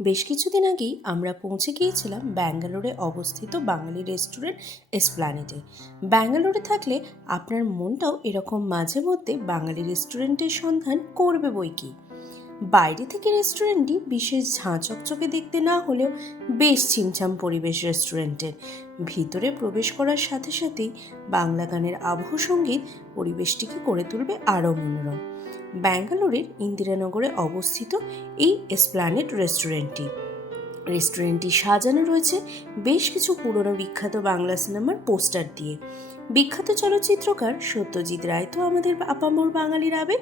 বেশ কিছুদিন আগেই আমরা পৌঁছে গিয়েছিলাম ব্যাঙ্গালোরে অবস্থিত বাঙালি রেস্টুরেন্ট এসপ্ল্যানেডে। ব্যাঙ্গালোরে থাকলে আপনার মনটাও এরকম মাঝে মধ্যে বাঙালি রেস্টুরেন্টের সন্ধান করবে বই কি। বাইরে থেকে রেস্টুরেন্টটি বিশেষ ঝাঁ চকচকে দেখতে না হলেও বেশ ছিমছাম পরিবেশ রেস্টুরেন্টের। ভিতরে প্রবেশ করার সাথে সাথেই বাংলা গানের আবহ সঙ্গীত পরিবেশটিকে করে তুলবে আরও মনোরম। ব্যাঙ্গালোরের ইন্দিরানগরে অবস্থিত এই এসপ্ল্যানেড রেস্টুরেন্টটি সাজানো রয়েছে বেশ কিছু পুরনো বিখ্যাত বাংলা সিনেমার পোস্টার দিয়ে। বিখ্যাত চলচ্চিত্রকার সত্যজিৎ রায় তো আমাদের আপামর বাঙালির আবেগ।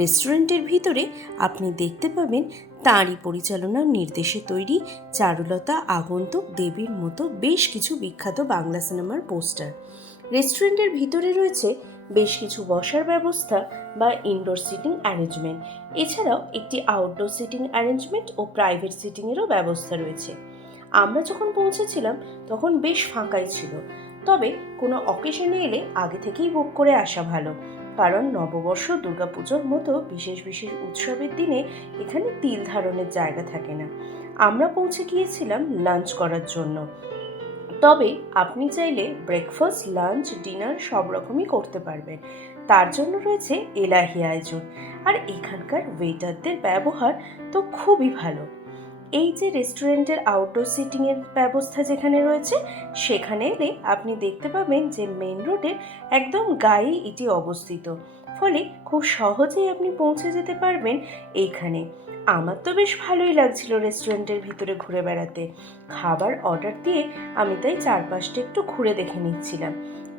রেস্টুরেন্টের ভিতরে আপনি দেখতে পাবেন তাঁরই পরিচালনা নির্দেশে তৈরি চারুলতা, আগন্তুক, দেবীর মতো বেশ কিছু বিখ্যাত বাংলা সিনেমার পোস্টার। রেস্টুরেন্টের ভিতরে রয়েছে বেশ কিছু বসার ব্যবস্থা বা ইনডোর সিটিং অ্যারেঞ্জমেন্ট। এছাড়াও একটি আউটডোর সিটিং অ্যারেঞ্জমেন্ট ও প্রাইভেট সিটিংয়েরও ব্যবস্থা রয়েছে। আমরা যখন পৌঁছেছিলাম তখন বেশ ফাঁকাই ছিল, তবে কোনো অকেশনে এলে আগে থেকেই বুক করে আসা ভালো, কারণ নববর্ষ, দুর্গাপুজোর মতো বিশেষ বিশেষ উৎসবের দিনে এখানে তিল ধারণের জায়গা থাকে না। আমরা পৌঁছে গিয়েছিলাম লাঞ্চ করার জন্য, তবে আপনি চাইলে ব্রেকফাস্ট, লাঞ্চ, ডিনার সব রকমই করতে পারবেন। তার জন্য রয়েছে এলাহি আয়োজন, আর এখানকার ওয়েটারদের ব্যবহার তো খুবই ভালো। এই যে রেস্টুরেন্টের আউটডোর সিটিংয়ের ব্যবস্থা যেখানে রয়েছে, সেখানে এলে আপনি দেখতে পাবেন যে মেন রোডের একদম গায়েই এটি অবস্থিত, ফলে খুব সহজেই আপনি পৌঁছে যেতে পারবেন এইখানে। আমার তো বেশ ভালোই লাগছিল রেস্টুরেন্টের ভিতরে ঘুরে বেড়াতে। খাবার অর্ডার দিয়ে আমি তাই চারপাশটা একটু ঘুরে দেখে নিচ্ছিলাম।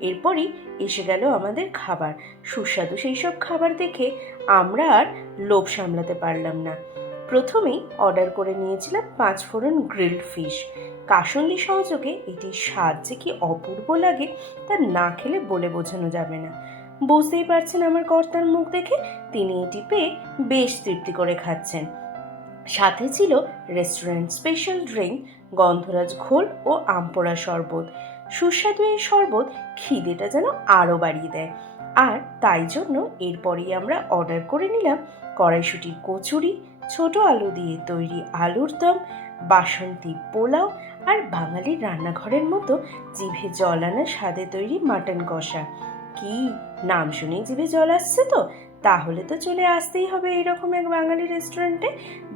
এরপরই এসে গেল আমাদের খাবার। সুস্বাদু সেই সব খাবার দেখে আমরা আর লোভ সামলাতে পারলাম না। প্রথমেই অর্ডার করে নিয়েছিলাম 5 ফোড়ন গ্রিলড ফিশ। কাসুন্দি সহযোগে এটির স্বাদ যে কি অপূর্ব লাগে তা না খেলে বলে বোঝানো যাবে না। বুঝতেই পারছেন আমার কর্তার মুখ দেখে, তিনি এটি পেয়ে বেশ তৃপ্তি করে খাচ্ছেন। সাথে ছিল রেস্টুরেন্ট স্পেশাল ড্রিঙ্ক, গন্ধরাজ ঘোল ও আমপোড়া শরবত। সুস্বাদু এই শরবত খিদেটা যেন আরও বাড়িয়ে দেয়। আর তাই জন্য এরপরেই আমরা অর্ডার করে নিলাম কড়াইশুঁটির কচুরি, ছোট আলু দিয়ে তৈরি আলুর দম, বাসন্তী পোলাও, আর বাঙালির রান্নাঘরের মতো জিভে জল আনা স্বাদে তৈরি মাটন কষা। কি নাম শুনেই জিভে জল আসছে তো? তাহলে তো চলে আসতেই হবে এইরকম এক বাঙালি রেস্টুরেন্টে,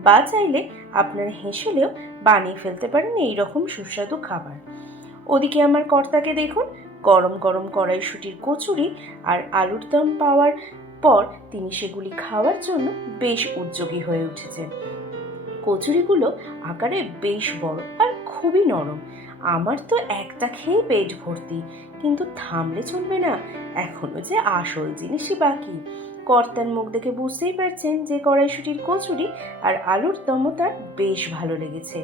বা চাইলে আপনার হেসেলেও বানিয়ে ফেলতে পারেন এইরকম সুস্বাদু খাবার। ওদিকে আমার কর্তাকে দেখুন, গরম গরম কড়াইশুঁটির কচুরি আর আলুর দম পাওয়ার পর তিনি সেগুলি খাওয়ার জন্য বেশ উদ্যোগী হয়ে উঠেছেন। কচুরিগুলো আকারে বেশ বড় আর খুবই নরম। আমার তো একটা খেয়ে পেট ভর্তি, কিন্তু থামলে চলবে না, এখনো যে আসল জিনিসই বাকি। কর্তার মুখ দেখে বুঝতেই পারছেন যে কড়াইশুঁটির কচুরি আর আলুর দমও তার বেশ ভালো লেগেছে।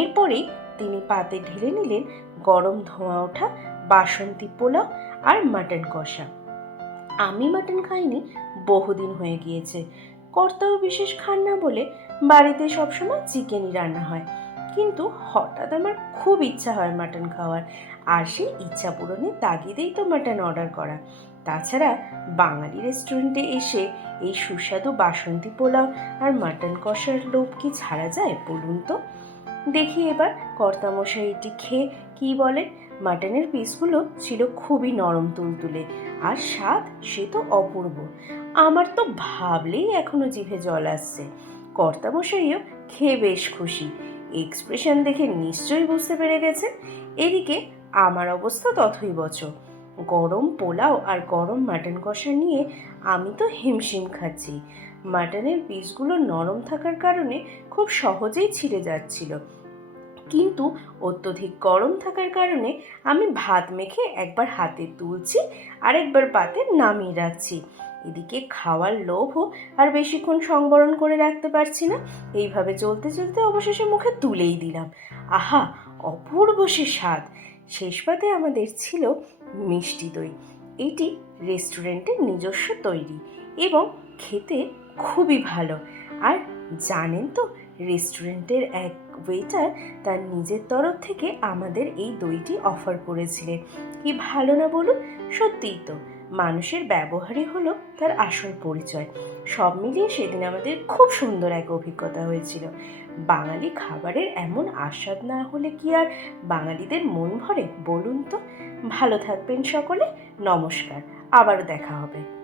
এরপরেই তিনি পাতে ঢেলে নিলেন গরম ধোঁয়া ওঠা বাসন্তী পোলাও আর মাটন কষা। আমি মাটন খাইনি, বহুদিন হয়ে গিয়েছে। কর্তাও বিশেষ খান না বলে বাড়িতে সবসময় চিকেনই রান্না হয়, কিন্তু হঠাৎ আমার খুব ইচ্ছা হয় মাটন খাওয়ার, আর সেই ইচ্ছা পূরণের তাগিদেই তো মাটন অর্ডার করা। তাছাড়া বাঙালি রেস্টুরেন্টে এসে এই সুস্বাদু বাসন্তী পোলাও আর মাটন কষার লোভ কি ছাড়া যায় বলুন তো? দেখি এবার কর্তামশাই এটি খেয়ে কি বলে। মাটনের পিসগুলো ছিল খুবই নরম তুলতুলে, আর স্বাদ সে তো অপূর্ব। আমার তো ভাবলেই এখনো জিভে জল আসছে। কর্তামশাইও খেয়ে বেশ খুশি, এক্সপ্রেশন দেখে নিশ্চয়ই বুঝতে পেরে গেছে। এদিকে আমার অবস্থা তথৈবচ। গরম পোলাও আর গরম মাটন কষা নিয়ে আমি তো হিমশিম খাচ্ছি। মাটনের পিসগুলো নরম থাকার কারণে খুব সহজেই ছিঁড়ে যাচ্ছিল, কিন্তু অত্যধিক গরম থাকার কারণে আমি ভাত মেখে একবার হাতে তুলছি আর একবার পাতে নামিয়ে রাখছি। এদিকে খাওয়ার লোভও আর বেশিক্ষণ সংবরণ করে রাখতে পারছি না। এইভাবে চলতে চলতে অবশেষে মুখে তুলেই দিলাম। আহা, অপূর্ব সে স্বাদ! শেষ পাতে আমাদের ছিল মিষ্টি দই। এটি রেস্টুরেন্টের নিজস্ব তৈরি এবং খেতে খুবই ভালো। আর জানেন তো, রেস্টুরেন্টের এক ওয়েটার তার নিজের তরফ থেকে আমাদের এই দইটি অফার করেছিলেন। কি ভালো না বলুন? সত্যিই তো, মানুষের ব্যবহারই হলো তার আসল পরিচয়। সব মিলিয়ে সেদিন আমাদের খুব সুন্দর এক অভিজ্ঞতা হয়েছিল। বাঙালি খাবারের এমন আস্বাদ না হলে কি আর বাঙালিদের মন ভরে বলুন তো? ভালো থাকবেন সকলে, নমস্কার, আবার দেখা হবে।